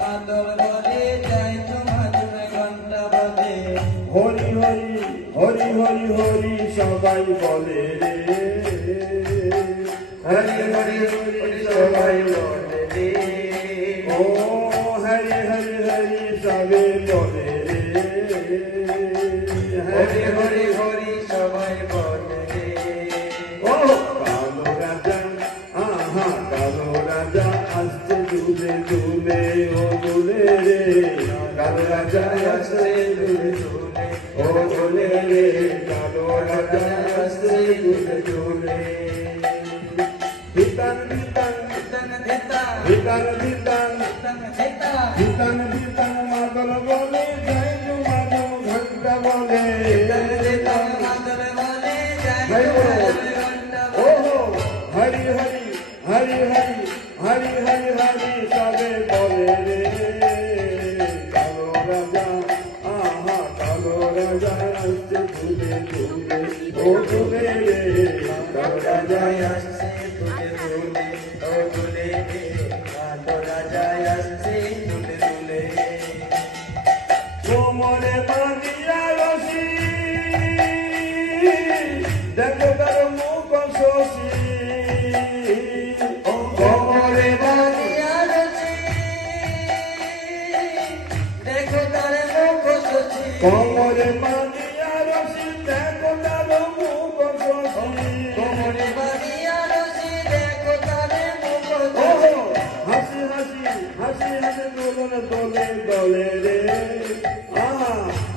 মাদল বলে যাই তোমার ঘন্টা বাজে হরি হরি হরি হরি হরি সবাই বলে রে হরি হরি হরি সবাই বলে রে ও হরি হরি হরি সবে বলে রে হরি হরি হরি সবাই বলে রে ও কালো রাজা আহা কালো রাজা আসছে দুলে দুলে ও দুলে রে কালো রাজা আসছে দুলে দুলে ও দুলে রে কালো রাজা আসছে দুলে দুলে বিতান বিতান বিতান ধেতা বিতান বিতান বিতান ধেতা বিতান বিতান মাদল বলে যাই জুমানো ঘন্টা বলে বিতান ধেতা মাদল বলে যাই ভাই বলো। তোমার ঘন্টা ওহো হরি হরি হরি হরি হরি হরি হরি সবে বলে রে কালো রাজা আহা কালো রাজা আসছে দুলে দুলে ও দুলে রে কালো রাজা আসছে দুলে দুলে ও দুলে রে কালো রাজা আসছে দুলে দুলে কোমরে বাঁধিয়া রশি দেখো তার মুখ শশী কোমরে বাঁধিয়া রশি দেখো তার মুখ শশী কোমরে বাঁধিয়া রশি দেখো তার মুখ শশী কোমরে বাঁধিয়া রশি দেখো তার মুখ ওহো শশী হাসি হাসি হাসি হাসি দোলন দোলে দোলে রে আহা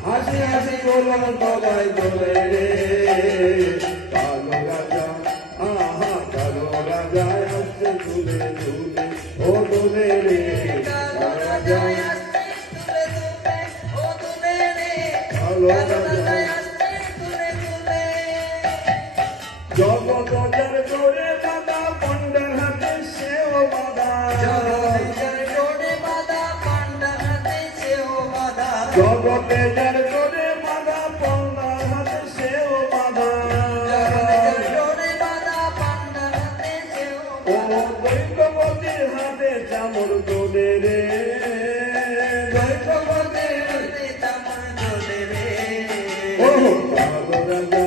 হাসি হাসি দোলন দোলায় দোলে রে কালো রাজা আহা কালো রাজা আসছে দুলে দুলে ও দোলে রে কালো কালো রাজা রাজা আসছে দুলে দুলে ও দুলে রে কালো কালো রাজা রাজা আসছে দুলে দুলে জগতের জোরে বাঁধা পণ্ডার হাতে সেও বাঁধা জগতের জোরে বাঁধা পাণ্ডার হাতে সেও বাঁধা জগতের জোরে বাঁধা পণ্ডার হাতে সেও বাঁধা জগতের জোরে বাঁধা পাণ্ডার হাতে সেও ও দৈত্যবতীর হাতে চামর দোলে রে দৈত্যবতীর হাতে চামর দোলে রে ও কালো রাজা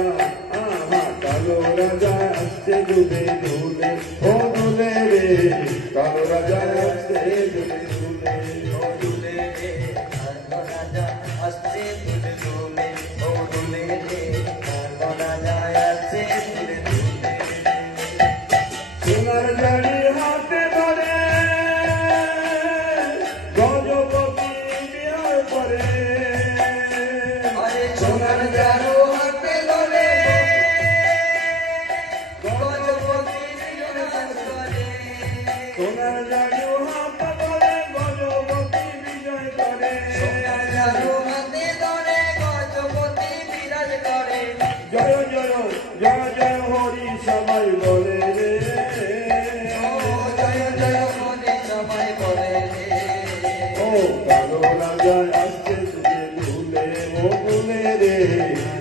আহা কালো রাজা আসছে দুলে দুলে ও দুলে রে কালো রাজা আসছে দুলে দুলে ও দুলে রে কালো রাজা আসছে দুলে দুলে ও দুলে রে কালো রাজা আসছে দুলে দুলে সোনার জাড়ি হাতে ধরে গজপতি বিহার করে আরে সোনার জারু হাতে ধরে গজপতি বিরাজ করে সোনার জাড়ি হাতে ধরে গজপতি বিজয় করে সোনার জারু হাতে ধরে গজপতি বিরাজ করে জয় জয় জয় জয় হরি সবাই বলে রে ও জয় জয় বলে সবাই বলে রে ও কালো রাজা আসছে দুলে দুলে ও দুলে রে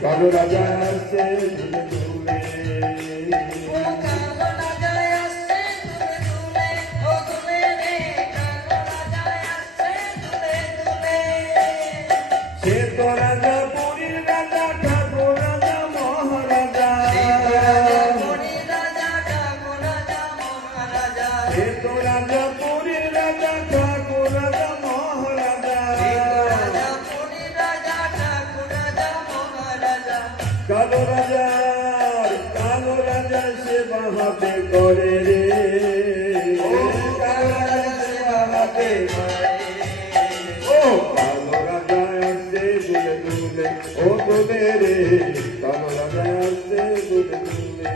কালো রাজা আসছে দুলে দুলে ও কালো রাজা আসছে দুলে দুলে ও দুলে রে কালো রাজা আসছে দুলে দুলে সে তো রাজা পুরীর রাজা ঠাকুর রাজা মহারাজা সে তো রাজা পুরীর রাজা ঠাকুর রাজা মহারাজা কালো রাজা সেবা হাতে করে রে কালো রাজা সেবা হাতে ও কালো রাজা আসছে দুলে দুলে ও দুলে রে কালো রাজা আসছে দুলে দুলে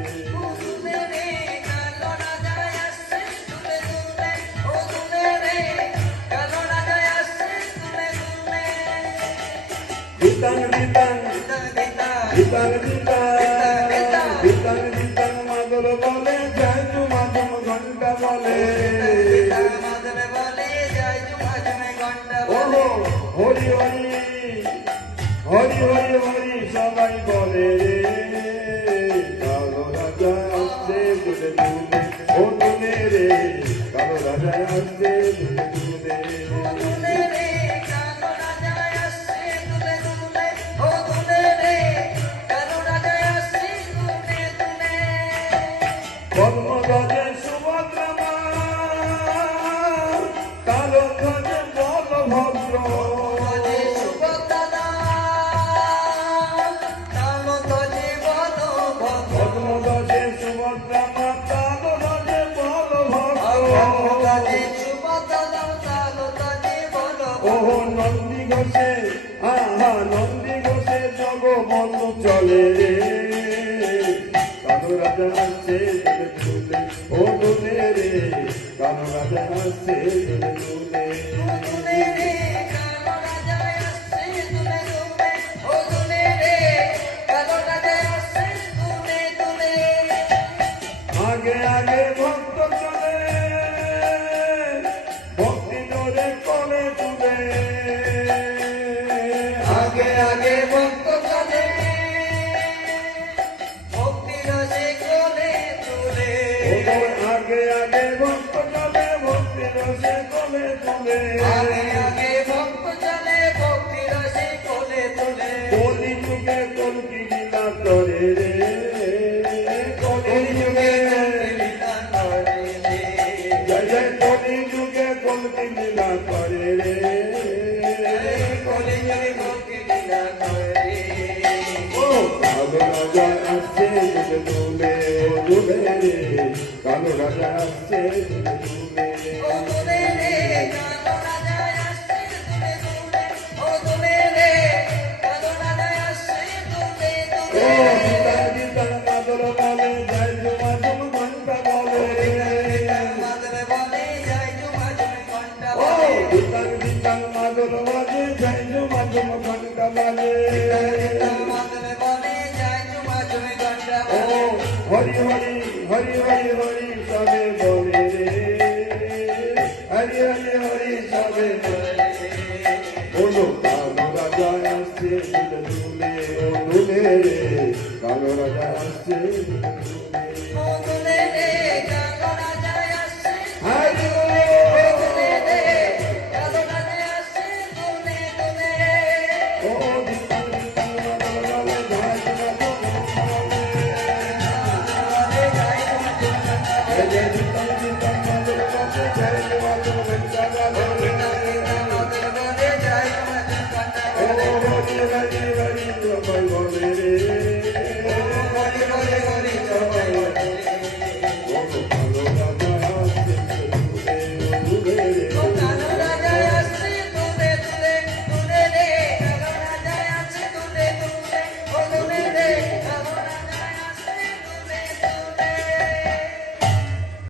বিতান বিতান বিতান বিতান বিতান মাদল বলে জয় জুমাদম ঘন্টা বলে ওহো হরি হরি হরি হরি হরি সবাই বলে রে কালো রাজা আসছে দুলে দুলে ও দুলে রে কালো রাজা আসছে দুলে দুলে ঘোষে আহা নন্দী ঘোষে জগবন্ধ চলে রে কালো রাজা আসছে দুলে দুলে ও দুলে রে কালো রাজা আসছে দুলে দুলে দুলে রে কালো রাজা আসছে দুলে দুলে ও দুলে রে কালো রাজা আসছে দুলে দুলে আগে আগে ভক্ত চলে ভক্তি জোরে করে তুলে আগে আগে ভক্ত চলে ভক্তি রসে কোলে তুলে আগে আগে ভক্ত চলে ভক্তি রসে কোলে তুলে আগে আগে ভক্ত চলে ভক্তি রসে কোলে তুলে কলি যুগে কলকি লীলা করে রে কলি যুগে লীলা করে রে জয় জয় কলি যুগে কলকি লীলা করে রে কোলে যুগে ভক্তি লীলা করে রে ও কালো রাজা আসছে দুলে দুলে ও দুলে রে কালো রাজা আসছে দুলে দুলে ও দুলে রে কালো রাজা আসছে দুলে দুলে ও দুলে রে কালো রাজা আসছে দুলে ও দুলে গীতা গীতা মাদর বলে জয় জুমা জুম ঘন্টা বলে মাদরে বলে জয় জুমা জুম ঘন্টা ও বলে গীতা গীতা মাদর বাজে জয় জুমা জুম ঘন্টা বাজে মাদরে বলে জয় জুমা জুম ঘন্টা ও বলে হরি হরি হরি হরি হরি সবে বলে রে হরি হরি হরি সবে বলে